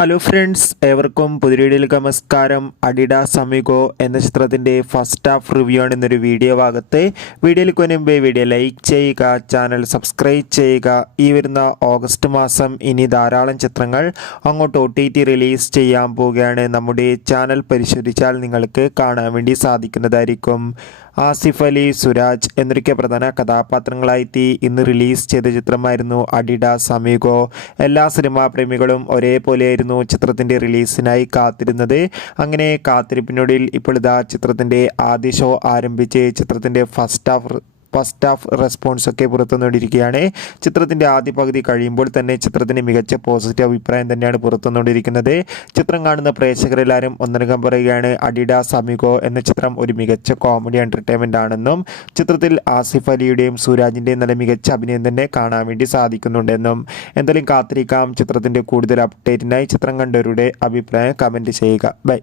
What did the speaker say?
Hello friends, ഏവർക്കും പുതിയ വീഡിയോയിലേക്ക് നമസ്കാരം. അഡിഡാസ് അമിഗോ എന്ന ചിത്രത്തിൻ്റെ ഫസ്റ്റ് ഹാഫ് റിവ്യൂ ആണ് ഇന്നൊരു വീഡിയോ ഭാഗത്ത്. വീഡിയോയിലേക്ക് മുൻപ് വീഡിയോ ലൈക്ക് ചെയ്യുക, ചാനൽ സബ്സ്ക്രൈബ് ചെയ്യുക. ഈ വരുന്ന ഓഗസ്റ്റ് മാസം ഇനി ധാരാളം ചിത്രങ്ങൾ അങ്ങോട്ട് OTT റിലീസ് ചെയ്യാൻ പോവുകയാണ്. നമ്മുടെ ചാനൽ പരിശോധിച്ചാൽ നിങ്ങൾക്ക് കാണാൻ വേണ്ടി സാധിക്കുന്നതായിരിക്കും. ആസിഫ് അലി, സുരാജ് എന്നൊക്കെ പ്രധാന കഥാപാത്രങ്ങളായി ഇന്ന് റിലീസ് ചെയ്ത ചിത്രമായിരുന്നു അഡിഡാസ് അമിഗോ. എല്ലാ സിനിമാ പ്രേമികളും ഒരേപോലെയായിരുന്നു ചിത്രത്തിൻ്റെ റിലീസിനായി കാത്തിരുന്നത്. അങ്ങനെ കാത്തിരിപ്പിനൊടുവിൽ ഇപ്പോൾ ഇതാ ചിത്രത്തിൻ്റെ ആദ്യ ഷോ ആരംഭിച്ച് ചിത്രത്തിൻ്റെ ഫസ്റ്റ് ഹാഫ് റെസ്പോൺസ് ഒക്കെ പുറത്തുവന്നുകൊണ്ടിരിക്കുകയാണ്. ചിത്രത്തിൻ്റെ ആദ്യ പകുതി കഴിയുമ്പോൾ തന്നെ ചിത്രത്തിന് മികച്ച പോസിറ്റീവ് അഭിപ്രായം തന്നെയാണ് പുറത്തുവന്നുകൊണ്ടിരിക്കുന്നത്. ചിത്രം കാണുന്ന പ്രേക്ഷകരെല്ലാവരും ഒന്നടങ്കം പറയുകയാണ് അഡിഡാസ് അമിഗോ എന്ന ചിത്രം ഒരു മികച്ച കോമഡി എൻ്റർടൈൻമെൻ്റ് ആണെന്നും ചിത്രത്തിൽ ആസിഫ് അലിയുടെയും സുരാജിൻ്റെയും നല്ല മികച്ച അഭിനയം തന്നെ കാണാൻ വേണ്ടി സാധിക്കുന്നുണ്ടെന്നും. എന്തായാലും കാത്തിരിക്കാം ചിത്രത്തിൻ്റെ കൂടുതൽ അപ്ഡേറ്റിനായി. ചിത്രം കണ്ടവരുടെ അഭിപ്രായം കമൻറ്റ് ചെയ്യുക. ബൈ.